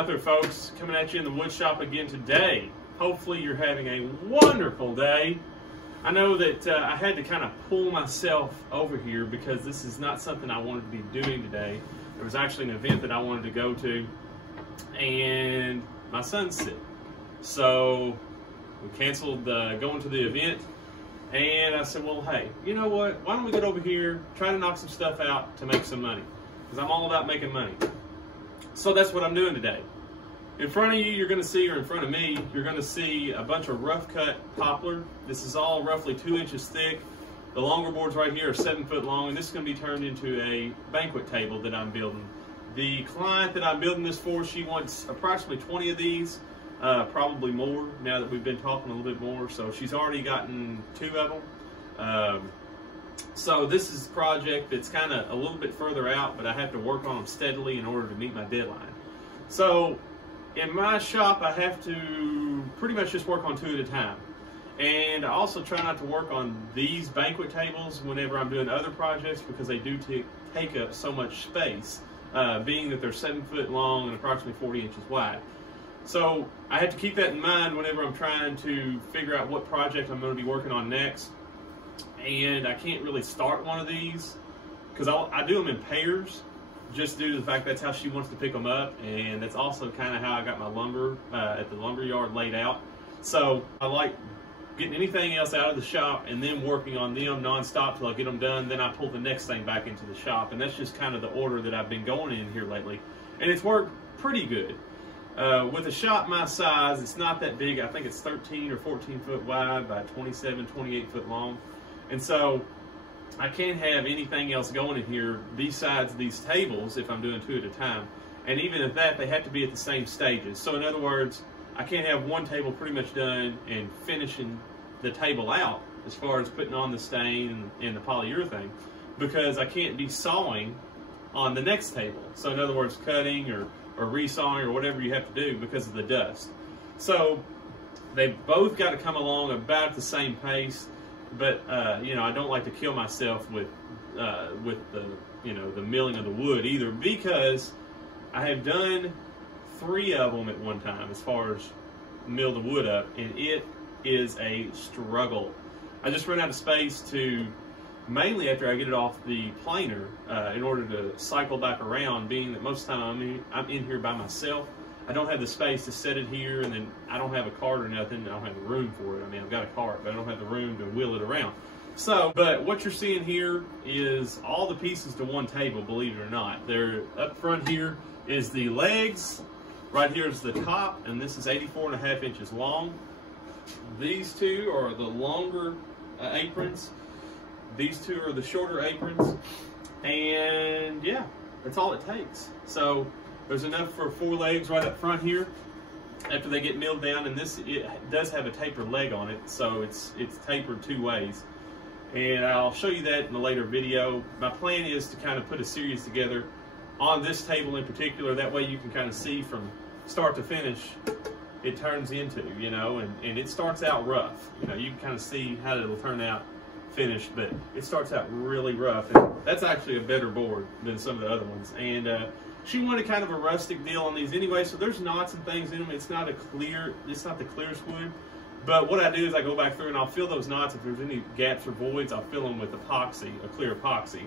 out there, folks? Coming at you in the wood shop again today. Hopefully you're having a wonderful day. I know that I had to kind of pull myself over here because this is not something I wanted to be doing today. There was actually an event that I wanted to go to, and my son's sick. So we canceled going to the event, and I said, well, hey, you know what? Why don't we get over here, try to knock some stuff out to make some money? Because I'm all about making money. So that's what I'm doing today. In front of you, you're going to see, or in front of me, you're going to see a bunch of rough cut poplar. This is all roughly 2 inches thick. The longer boards right here are 7 foot long, and this is going to be turned into a banquet table that I'm building. The client that I'm building this for, she wants approximately 20 of these, probably more now that we've been talking a little bit more. So she's already gotten 2 of them. So this is a project that's kind of a little bit further out, but I have to work on them steadily in order to meet my deadline. So in my shop, I have to pretty much just work on 2 at a time. And I also try not to work on these banquet tables whenever I'm doing other projects because they do take up so much space, being that they're 7 foot long and approximately 40 inches wide. So I have to keep that in mind whenever I'm trying to figure out what project I'm going to be working on next. And I can't really start one of these because I do them in pairs, just due to the fact that's how she wants to pick them up, and that's also kind of how I got my lumber at the lumber yard laid out. So I like getting anything else out of the shop and then working on them nonstop till I get them done. Then I pull the next thing back into the shop, and that's just kind of the order that I've been going in here lately, and it's worked pretty good. With a shop my size, it's not that big. I think it's 13 or 14 foot wide by 27, 28 foot long. And so I can't have anything else going in here besides these tables if I'm doing 2 at a time. And even at that, they have to be at the same stages. So in other words, I can't have one table pretty much done and finishing the table out as far as putting on the stain and the polyurethane, because I can't be sawing on the next table. So in other words, cutting or resawing or whatever you have to do because of the dust. So they both got to come along about the same pace. But you know, I don't like to kill myself with the the milling of the wood either, because I have done 3 of them at one time as far as mill the wood up, and it is a struggle. I just run out of space to, mainly after I get it off the planer, in order to cycle back around, being that most of the time I'm in here by myself. I don't have the space to set it here, and then I don't have a cart or nothing. I don't have the room for it. I mean, I've got a cart, but I don't have the room to wheel it around. So, but what you're seeing here is all the pieces to one table, believe it or not. They're up front here is the legs, right here is the top, and this is 84.5 inches long. These 2 are the longer aprons. These 2 are the shorter aprons. And yeah, that's all it takes. So there's enough for 4 legs right up front here after they get milled down, and it does have a tapered leg on it, so it's tapered 2 ways. And I'll show you that in a later video. My plan is to kind of put a series together on this table in particular. That way you can kind of see from start to finish it turns into, and it starts out rough. You can kind of see how it'll turn out finished, but it starts out really rough. And that's actually a better board than some of the other ones. And she wanted kind of a rustic deal on these anyway, so there's knots and things in them. It's not the clearest wood, but what I do is I go back through and I'll fill those knots. If there's any gaps or voids, I'll fill them with epoxy, a clear epoxy,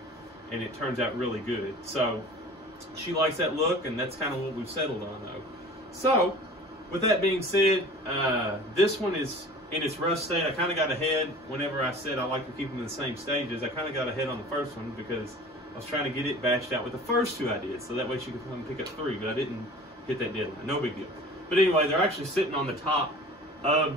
and it turns out really good. So she likes that look, and that's kind of what we've settled on though. So with that being said, this one is in its rough state. I kind of got ahead whenever I said I like to keep them in the same stages. I kind of got ahead on the first one because I was trying to get it bashed out with the first 2 I did, so that way she could come and pick up 3, but I didn't hit that deadline. No big deal. But anyway, they're actually sitting on the top of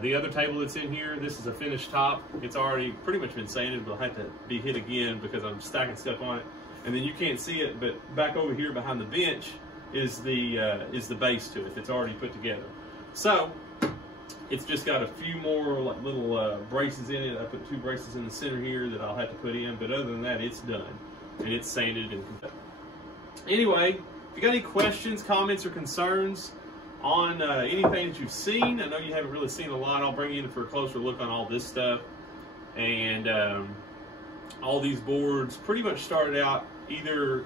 the other table that's in here. This is a finished top. It's already pretty much been sanded, but it'll have to be hit again because I'm stacking stuff on it. And then you can't see it, but back over here behind the bench is the base to it that's already put together. So it's just got a few more like little braces in it. I put 2 braces in the center here that I'll have to put in, but other than that, it's done. And it's sanded and anyway, if you got any questions, comments, or concerns on anything that you've seen, I know you haven't really seen a lot. I'll bring you in for a closer look on all this stuff. And all these boards pretty much started out either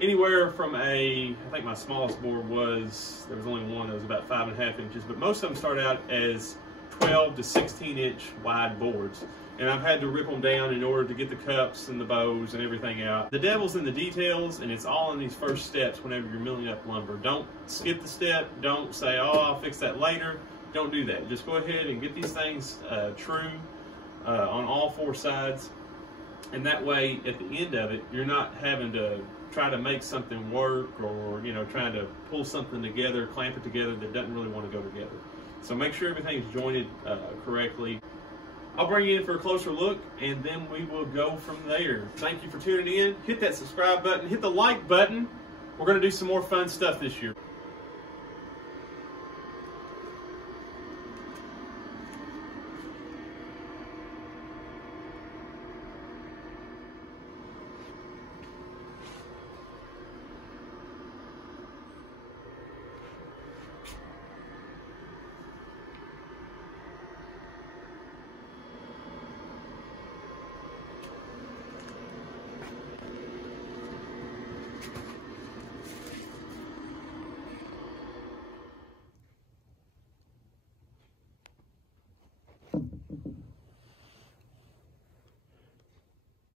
anywhere from I think my smallest board was, there was only one that was about 5.5 inches, but most of them start out as 12 to 16 inch wide boards. And I've had to rip them down in order to get the cups and the bows and everything out. The devil's in the details, and it's all in these first steps whenever you're milling up lumber. Don't skip the step. Don't say, oh, I'll fix that later. Don't do that. Just go ahead and get these things true on all 4 sides. And that way, at the end of it, you're not having to try to make something work, or trying to pull something together, clamp it together that doesn't really want to go together. So make sure everything's jointed correctly. I'll bring you in for a closer look, and then we will go from there. Thank you for tuning in. Hit that subscribe button, hit the like button. We're going to do some more fun stuff this year.